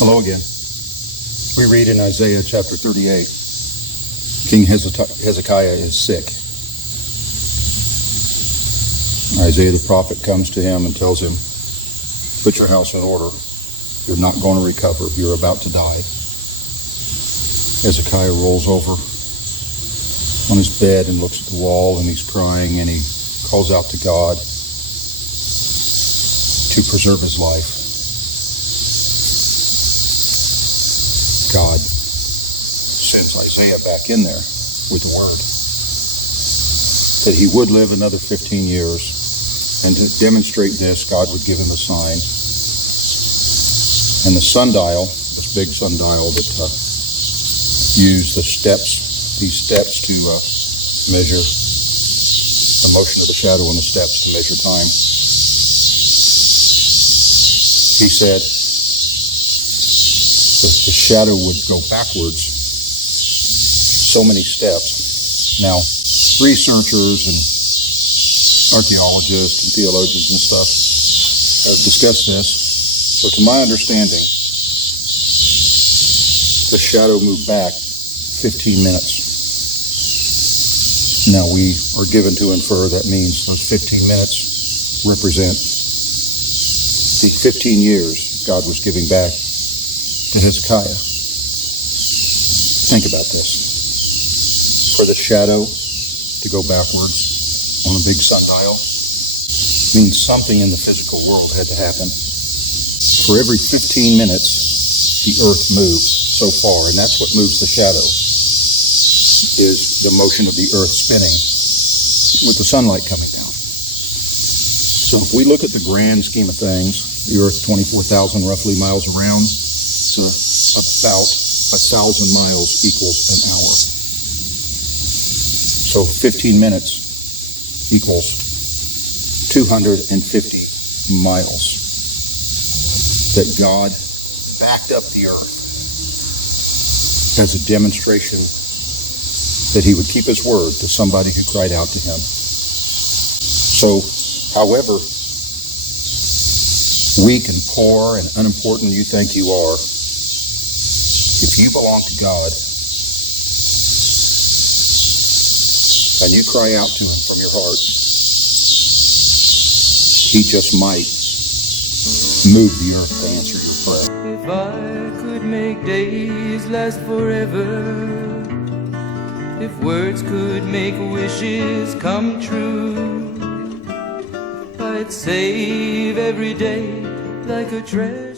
Hello again. We read in Isaiah chapter 38, King Hezekiah is sick. Isaiah the prophet comes to him and tells him, put your house in order. You're not going to recover. You're about to die. Hezekiah rolls over on his bed and looks at the wall, and he's crying, and he calls out to God to preserve his life. God sends Isaiah back in there with the word that he would live another 15 years, and to demonstrate this, God would give him a sign. And the sundial, this big sundial that used these steps to measure the motion of the shadow and the steps to measure time. He said the shadow would go backwards so many steps. Now, researchers and archaeologists and theologians and stuff have discussed this. So to my understanding, the shadow moved back 15 minutes. Now we are given to infer that means those 15 minutes represent the 15 years God was giving back to Hezekiah. Think about this. For the shadow to go backwards on a big sundial means something in the physical world had to happen. For every 15 minutes, the earth moves so far, and that's what moves the shadow, is the motion of the earth spinning with the sunlight coming down. So if we look at the grand scheme of things, the earth 24,000 roughly miles around, so about 1,000 miles equals an hour. So 15 minutes equals 250 miles that God backed up the earth as a demonstration that he would keep his word to somebody who cried out to him. So, however weak and poor and unimportant you think you are, if you belong to God and you cry out to him from your heart, he just might move the earth to answer your prayer. If I could make days last forever, if words could make wishes come true, I'd save every day like a treasure.